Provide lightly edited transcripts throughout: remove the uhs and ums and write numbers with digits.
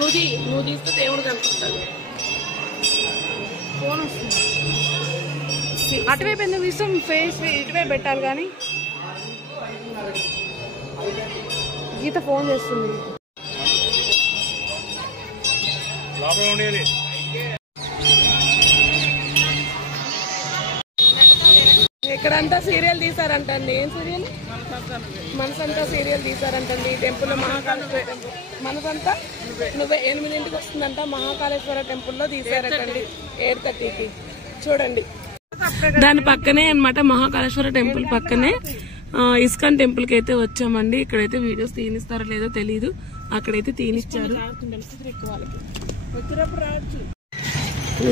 నువ్వు తీస్తే దేవుడు కనిపిస్తాడు. ఫోన్ వస్తుంది. అటువైపు ఎందుకు తీస్తాం? ఫేస్ ఇటువైపు పెట్టాలి. కానీ గీత ఫోన్ చేస్తుంది. ఇక్కడంతా సీరియల్ తీసారంటండి. ఏం సీరియల్? మనసంతా సీరియల్ తీసారంటండి. Temple Mahakaleshwara temple. మనసంతా నువ్వే 8ంటికి వస్తుందంట. మహాకాళేశ్వర టెంపుల్లో తీసారటండి 8:30కి. చూడండి, దాని పక్కనే అన్నమాట మహాకాళేశ్వర టెంపుల్ పక్కనే ఇస్కాన్ టెంపుల్ కి అయితే వచ్చామండి. ఇక్కడైతే వీడియోస్ తీనిస్తారో లేదో తెలీదు. అక్కడైతే తీనిచ్చారు.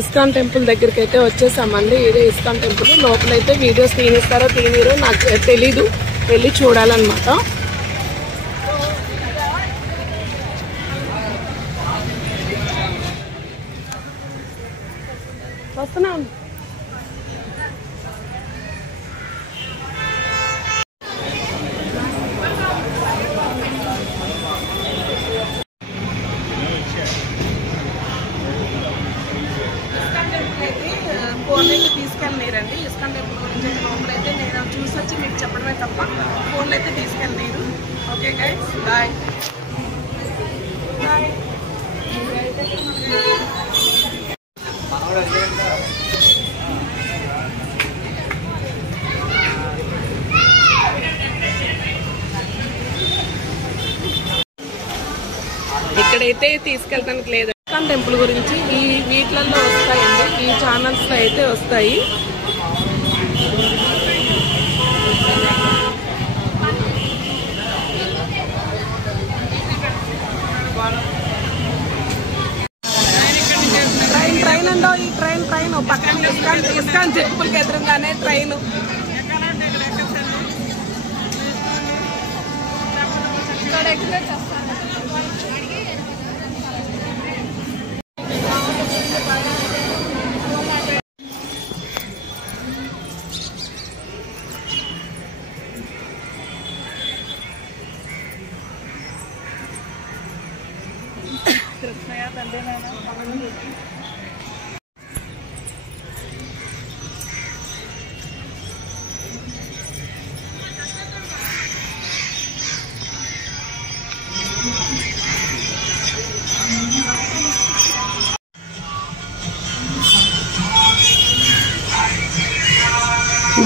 ఇస్కాన్ టెంపుల్ దగ్గరికి అయితే వచ్చేసామండి. ఇదే ఇస్కాన్ టెంపుల్. లోపలైతే వీడియోస్ తీనిస్తారో తీనిరో నాకు తెలీదు. వెళ్ళి చూడాలన్నమాట. వస్తున్నాం. ఫోన్లో అయితే తీసుకెళ్ళలేరండి. ఇస్కాన్ టెంపుల్ గురించి లోపలైతే నేను చూసొచ్చి మీకు చెప్పడమే తప్ప ఫోన్లో అయితే తీసుకెళ్ళలేరు. Okay guys, bye. ఇక్కడైతే తీసుకెళ్ళడానికి లేదు. ఇస్కాన్ టెంపుల్ గురించి ఈ వీటిలలో వస్తాయండి. ఈ ఛానల్స్ లో అయితే వస్తాయి. ట్రైన్ అండో. ఈ ట్రైన్ పక్కన ఇస్కాన్ టెంపుల్ కి ఎదురుగానే ట్రైన్.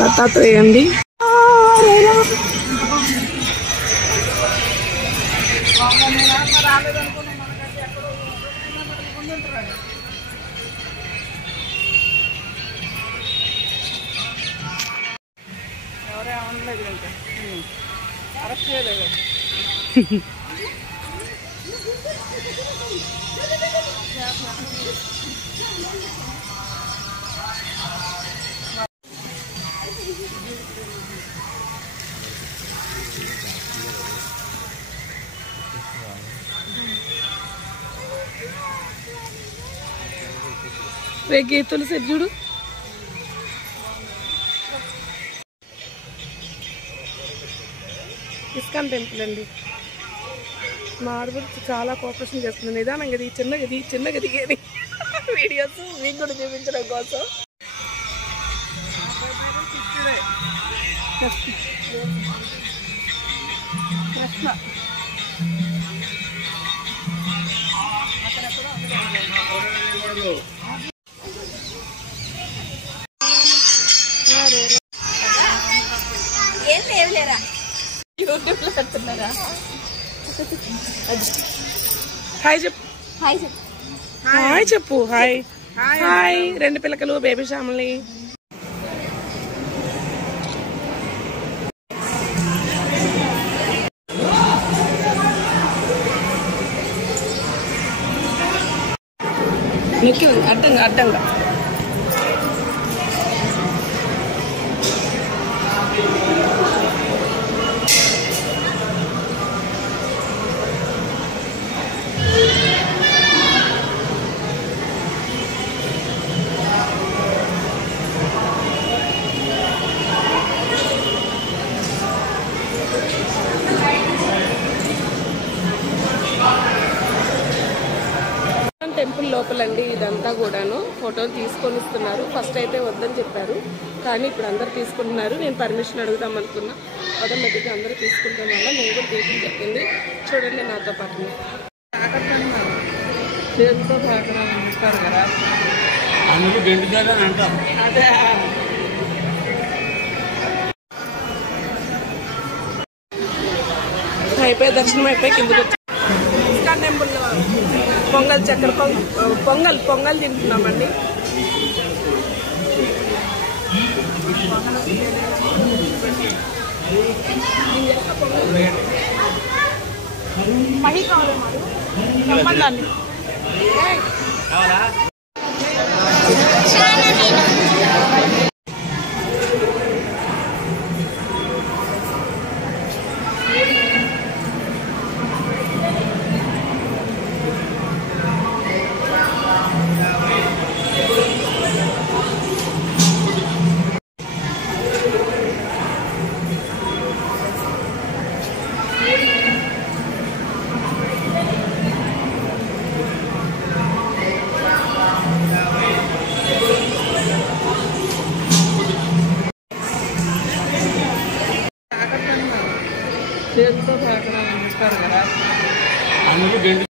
దత్తాత్రేయ అండి. ఎవరే అనలేదు అంటే అరెస్ట్ చేయలేదు. గీతలు సెట్ చూడు. ఇస్కాన్ టెంపుల్ అండి. మా ఆడబడి చాలా కోఆపరేషన్ చేస్తుంది. నిదానంగా ఇది చిన్నగా దిగేది వీడియోస్ మీకు కూడా చూపించడం కోసం. ఏం లేవులేరా యూట్యూబ్ లో పెడుతున్నారా? హాయ్ చెప్పు. హాయ్ చెప్పు. Hi hi. 2 పిల్లకలు బేబీ శ్యామలి. అడ్డంగా టెంపుల్ లోపలండి ఇదంతా కూడాను. ఫోటోలు తీసుకొని ఇస్తున్నారు. ఫస్ట్ అయితే వద్దని చెప్పారు, కానీ ఇప్పుడు అందరు తీసుకుంటున్నారు. నేను పర్మిషన్ అడుగుదాం అనుకున్నా, ఆటోమేటిక్గా అందరూ తీసుకుంటాం వల్ల నేను కూడా తీయడం జరిగింది. చూడండి నాతో పాటు చేతితో ఇస్తారు కదా, అందుకు గెంటుతారని అంటారు. అదే అయిపోయి దర్శనం అయిపోయి కిందకి వచ్చి ఇస్కాన్ టెంపుల్లో పొంగల్ చక్కెర పొంగల్ తింటున్నామండి. మహి కావాలి సంబంధాన్ని చేతితో ఇస్తారు కదా, అందుకు గెంటు